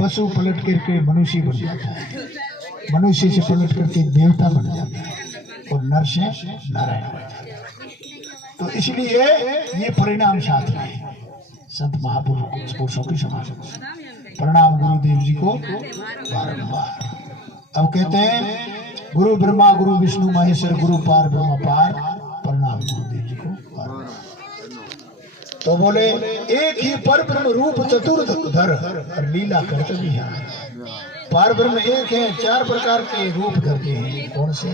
पशु पलट करके मनुष्य बन जाता है, मनुष्य से पलट करके देवता बन जाता है और नर से नारायण बन जाता है। तो इसलिए ये परिणाम साथ में संत महापुरुषों की समाज। प्रणाम गुरुदेव जी को बारंबार। अब कहते हैं गुरु ब्रह्मा गुरु विष्णु महेश्वर गुरु पार ब्रह्म पार, प्रणाम गुरुदेव जी को बारंबार। तो बोले एक ही पर ब्रह्म रूप चतुर्धर और लीला करते भी है। पार ब्रह्म एक है, चार प्रकार के रूप करके हैं। कौन से?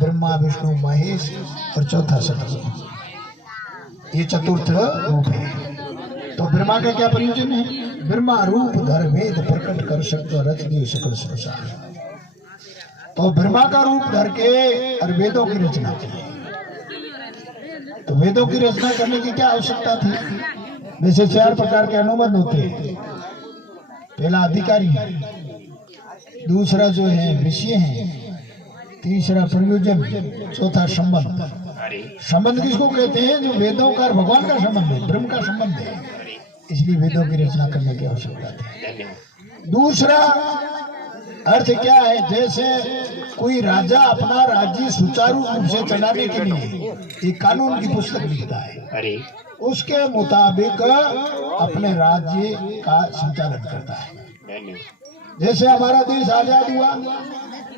ब्रह्मा विष्णु महेश और चौथा सतगुरु, ये चतुर्थ रूप है। तो ब्रह्मा का क्या प्रयोजन है? ब्रह्मा रूप धर वेद प्रकट कर सकते रच दिए सकल संसार। तो ब्रह्मा का रूप धर के और वेदों की रचना की। तो वेदों की रचना करने की क्या आवश्यकता थी? जैसे चार प्रकार के अनुबंध होते हैं। पहला अधिकारी है, दूसरा जो है विषय है, तीसरा प्रयोजन, चौथा संबंध। संबंध किसको कहते हैं? जो वेदों का भगवान का संबंध है, ब्रह्म का संबंध है, इसलिए वेदों की रचना करने की आवश्यकता थी। दूसरा अर्थ क्या है? जैसे कोई राजा अपना राज्य सुचारू रूप से चलाने के लिए एक कानून की पुस्तक लिखता है, उसके मुताबिक अपने राज्य का संचालन करता है। जैसे हमारा देश आजाद हुआ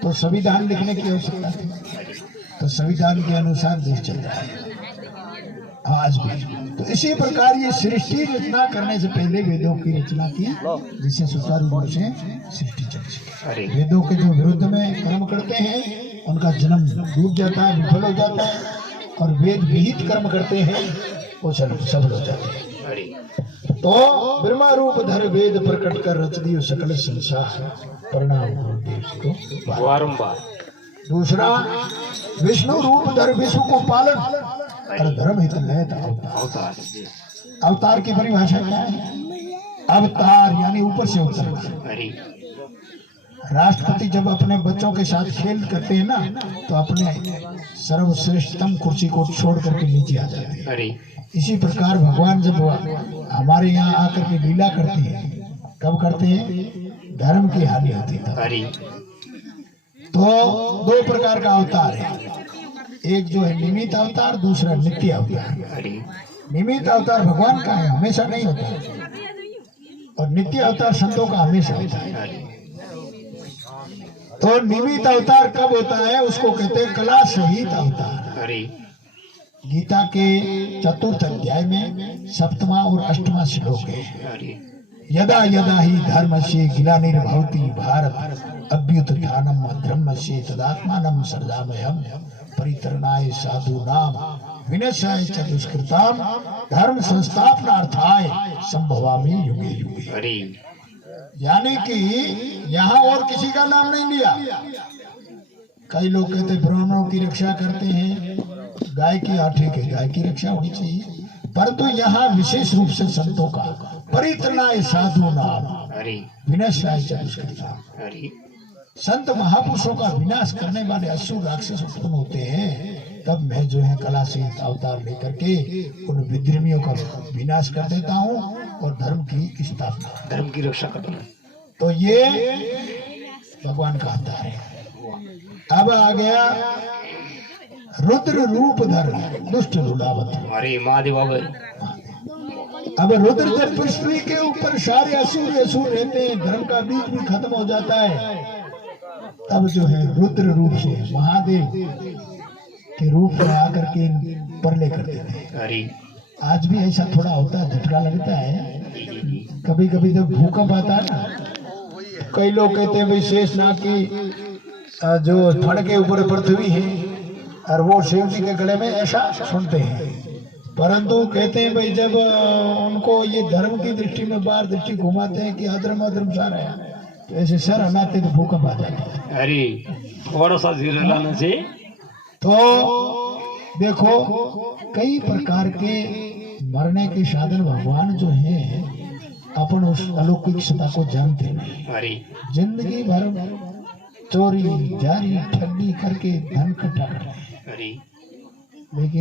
तो संविधान लिखने की आवश्यकता थी, तो संविधान के अनुसार देश चल रहा है आज भी। तो इसी प्रकार ये सृष्टि रचना करने से पहले वेदों की रचना की, जिससे सुचारू रूप से सृष्टि चल सके। वेदों के जो विरुद्ध में कर्म करते हैं उनका जन्म डूब जाता है, विफल हो जाता है, और वेद विहित कर्म करते हैं वो सफल हो जाते हैं। तो ब्रह्मा रूप धर वेद प्रकट कर रच दियो सकल संसार, प्रणाम गुरुदेव जी को बारंबार। दूसरा विष्णु रूप धर विश्व को पालन और धर्म हित लयत अवतार। अवतार की परिभाषा क्या है? अवतार यानी ऊपर से उतरना। राष्ट्रपति जब अपने बच्चों के साथ खेल करते हैं ना, तो अपने सर्वश्रेष्ठतम कुर्सी को छोड़ करके नीचे आ जाते हैं। इसी प्रकार भगवान जब हमारे यहाँ आकर के लीला करते हैं, कब करते हैं? धर्म की हानि होती है। तो दो प्रकार का अवतार है, एक जो है निमित्त अवतार, दूसरा नित्य अवतार। निमित्त अवतार भगवान का है, हमेशा नहीं होता, और नित्य अवतार संतों का हमेशा होता है। तो निमित्त अवतार कब होता है? उसको कहते हैं कला सहित अवतार। गीता के चतुर्थ अध्याय में 7वां और 8वां श्लोक है। यदा यदा ही धर्म से ग्लानिर्भवति भारत अभ्युत्थानम् धर्मस्य तदात्मानं सृजाम्यहम् परित्रणाय साधूनां विनाशाय च दुष्कृतां धर्म संस्थापनार्थाय संभवामि युगे युगे। यानी कि यहाँ और किसी का नाम नहीं लिया। कई लोग कहते ब्राह्मणों की रक्षा करते हैं, गाय की आठे के गाय की रक्षा होनी चाहिए, परंतु यहाँ विशेष रूप से संतों का परित्रणाय साधूनां विनाशाय च दुष्कृतां। संत महापुरुषों का विनाश करने वाले असुर राक्षस उत्पन्न होते हैं, तब मैं जो है कला से अवतार लेकर के उन विद्रोहियों का विनाश कर देता हूँ और धर्म की स्थापना, धर्म की रक्षा करता हूँ। तो ये भगवान का अवतार है। अब आ गया रुद्र रूप धर दुष्ट रुलावत। अरे महादेव। अब रुद्र जब पृथ्वी के ऊपर सारे असुर रहते हैं, धर्म का बीज भी खत्म हो जाता है, तब जो है रुद्र रूप से महादेव के रूप में आकर के परले कर देते हैं। आज भी ऐसा थोड़ा होता है, झटका लगता है। कभी कभी जब भूकंप आता है ना, कई लोग कहते हैं भाई शेषनाग की जो फड़ के ऊपर पृथ्वी है और वो शिव जी के गले में, ऐसा सुनते हैं। परंतु कहते हैं भाई जब उनको ये धर्म की दृष्टि में बाहर दृष्टि घुमाते हैं कि अधर्म अधर्म सारा है, तो ऐसे सर हलाते तो भूकंप आ जाता है। अरे थोड़ा सा धीरे लाना से। तो देखो कई प्रकार के मरने के साधन भगवान जो है, अपन उस अलौकिक सत्ता को जानते नहीं। जिंदगी भर चोरी जारी ठगी करके धन इकट्ठा करते हैं, लेकिन